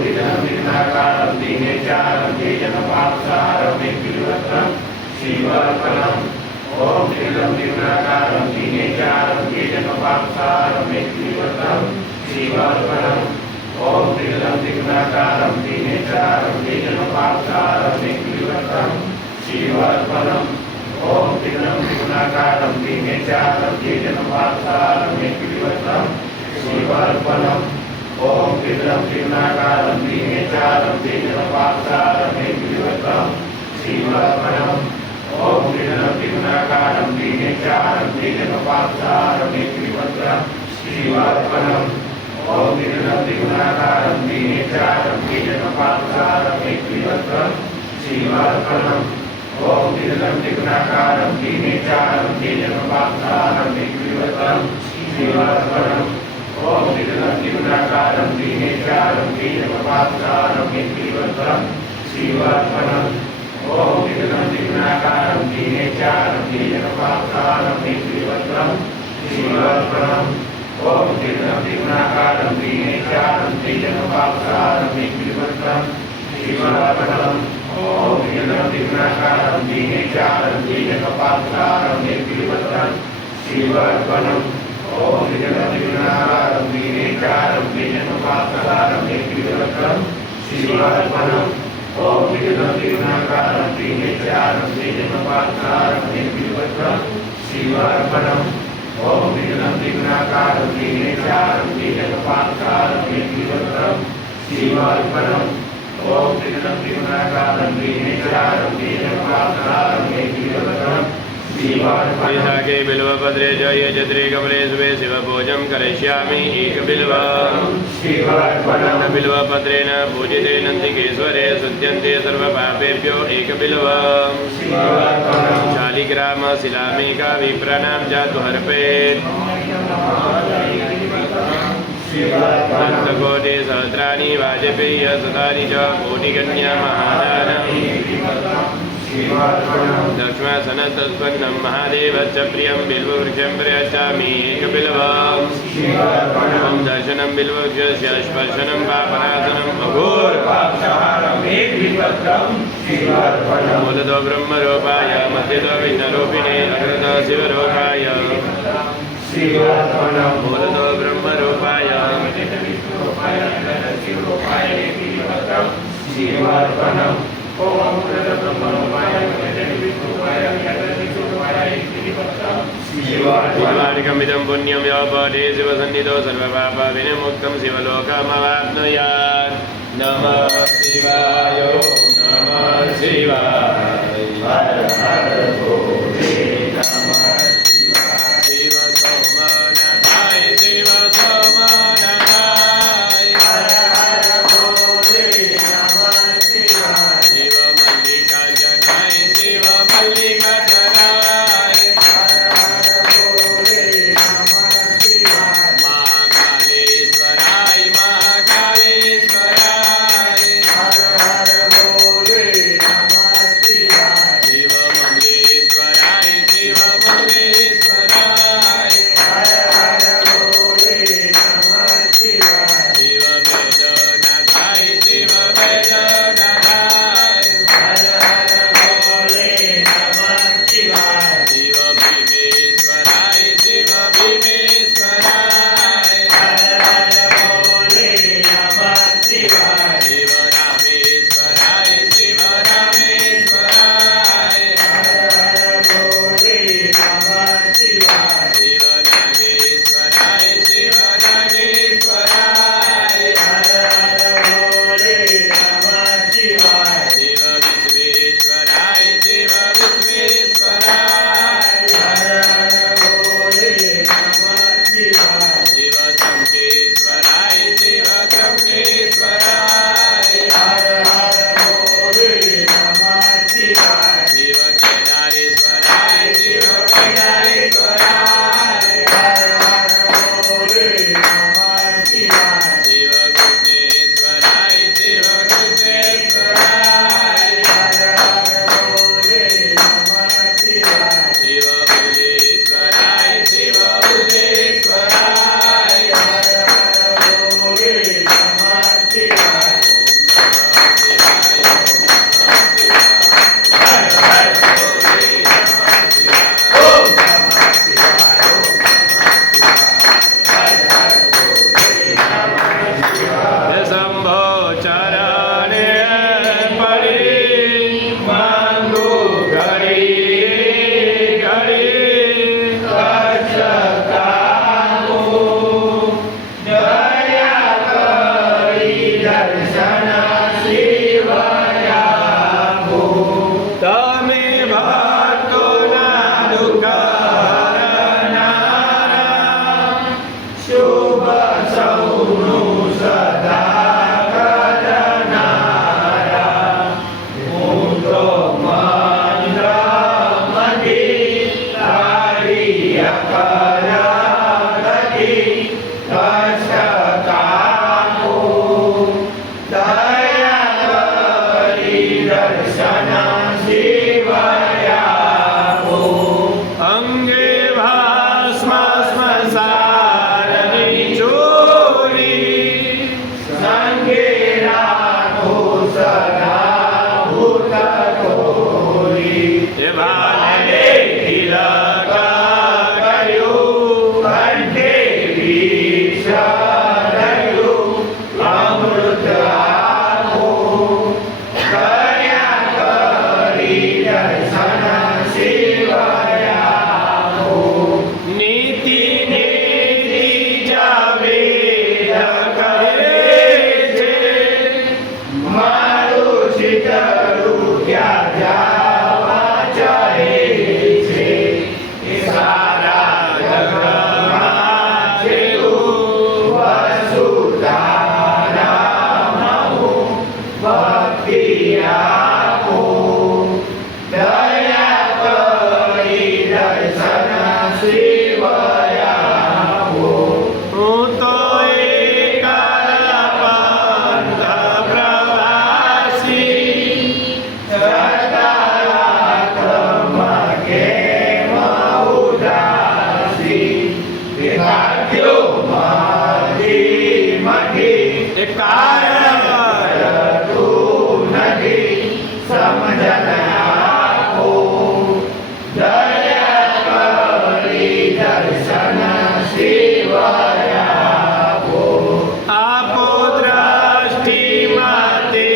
विघ्नं विघ्नाकारं दीनेचारं तेजनपापसारं मेघ्यवत्रं शिवार्पणम् ओम विघ्नं विघ्नाकारं दीनेचारं तेजनपापसारं मेघ्यवत्रं शिवार्पणम् ओम विघ्नं विघ्नाकारं दीनेचारं तेजनपापसारं मेघ्यवत्रं शिवार्पणम् ओम विघ्नं विघ्नाकारं दीनेचारं तेजनपापसारं मेघ्यवत्रं शिवार्पणम् ओम विघ्नं विघ्नाकारं दीनेचारं तेजनपापसारं मेघ्यवत्रं शिवार्पणम् ओम विघ्नं विघ्नाकारं दीनेचारं तेजनपापसारं मेघ्यवत्रं शिवार्पणम् ओम विघ्नं विघ्नाकारं दीनेचारं तेजनपापसारं मेघ्यवत्रं शिवार्पणम् ओम विघ्नं विघ्नाकारं दीनेचारं तेजनपापसारं मेघ्यवत्रं शिवार्पणम् ओम विघ्नं विघ्नाकारं दीनेचारं तेजनपापसारं मेघ्यवत्रं शिवार्पणम् ओम विघ्नं विघ्नाकारं दीनेचारं तेजनपापसारं मेघ्यवत्रं शिवार्पणम् ओम विघ्नं विघ्नाकारं दीनेचारं तेजनपापसारं मेघ्यवत्रं शिवार्पणम् ओम विघ्नं विघ्नाकारं दीनेचारं तेजनपापसारं मेघ्यवत्रं शिवार्पणम् ओम विघ्नं विघ्नाकारं दीनेचारं तेजनपापसारं मेघ्यवत्रं शिवार्पणम् ओम विघ्नं विघ्नाकारं दीनेचारं तेजनपापसारं मेघ्यवत्रं शिवार्पणम् ओम विघ्नं विघ्नाकारं दीनेचारं तेजनपापसारं मेघ्यवत्रं शिवार्पणम् ओम विघ्नं विघ्नाकारं दीनेचारं तेजनपापसारं मेघ्यवत्रं विशाखे बिल्वपत्रे च ये चत्रे कमले शुभे शिवभोजं करिष्यामि एकबिल्वं बिल्वपत्रेण पूजिते नन्दिकेश्वरे शुध्यन्ते सर्वपापेभ्यो एकबिल्वं शालिग्राम शिलामेका विप्रणां जातुहर्पेत् सप्तकोटि सहस्राणि वाजपेय शतानि च कोटिकन्या महादानम् दक्ष्मासनतत्पन्नं महादेवश्च प्रियं बिल्ववृक्षं प्रयच्छामि एकबिल्वम् ॐ दर्शनं बिल्ववृक्षस्य स्पर्शनं पापनाशनम् अघोरपापसंहारम् मूलतो ब्रह्मरूपाय मध्यतो विघ्नरूपिणे अग्रतो शिवरूपाय मूलतो ब्रह्मरूपाय शिवार्पणमिदं पुण्यं यो पठे शिवसन्निधौ सर्वपापविनिर्मुक्तं शिवलोकमवाप्नुयात् नमः शिवाय नमः शिवाय हर हर भोले नमः शिवाय शिव सोमनाथाय शिव सोमनाथाय हर हर भोले नमः शिवाय शिव मल्लिकार्जुनाय शिव मल्लिकार्जुनाय हर हर भोले नमः शिवाय महाकालेश्वराय महाकालेश्वराय हर हर भोले नमः शिवाय शिव मंगलेश्वराय કારણ તું નથી સમજણ આપો દયા કરી દર્શન શિવયા આપો આપો દ્રષ્ટિ માટે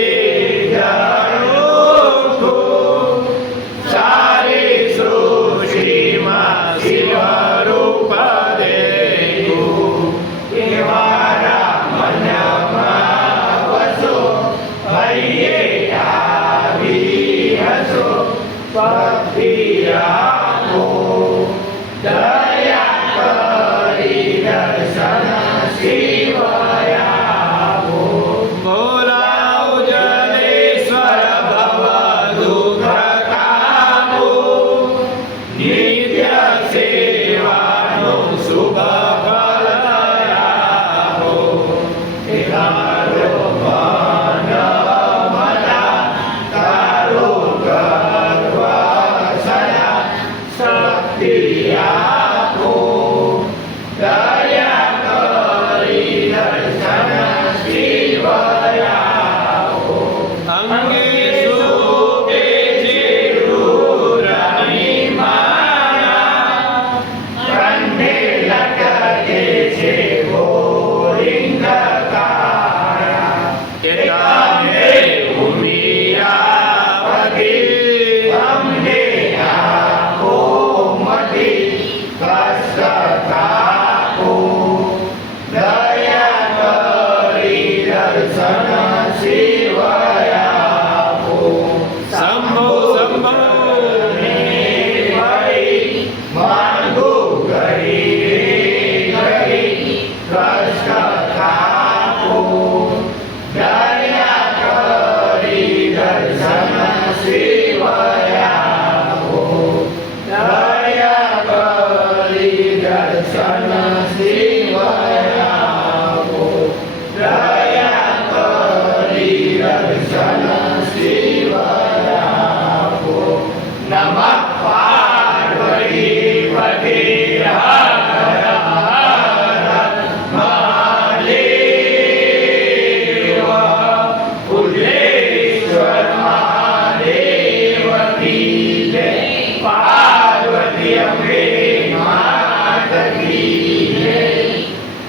સારી સૃષ્ટિમાં શિવ રૂપ દેખું કેવારા મનમાં વસો હૈયે આવી હસો ભક્તિ આપો દયા કરી દર્શન શિવયા આપો બોલાવ જલેશ્વર ભવ દુઃખ કામો નિત્ય સેવાનો શુભ ફલ આપો તારો મન મના તારો ગર્વ સદા શક્તિ આપો દયા કરી દર્શન શિવયા આપો અંગે સુકે છે રૂરની માળા કંઠે લટકે છે ગોવિંદ કાયા એકાને ઉમિયા પગે અમને આપો મટી કષ્ટ કાપો દયા કરી દર્શન શિવ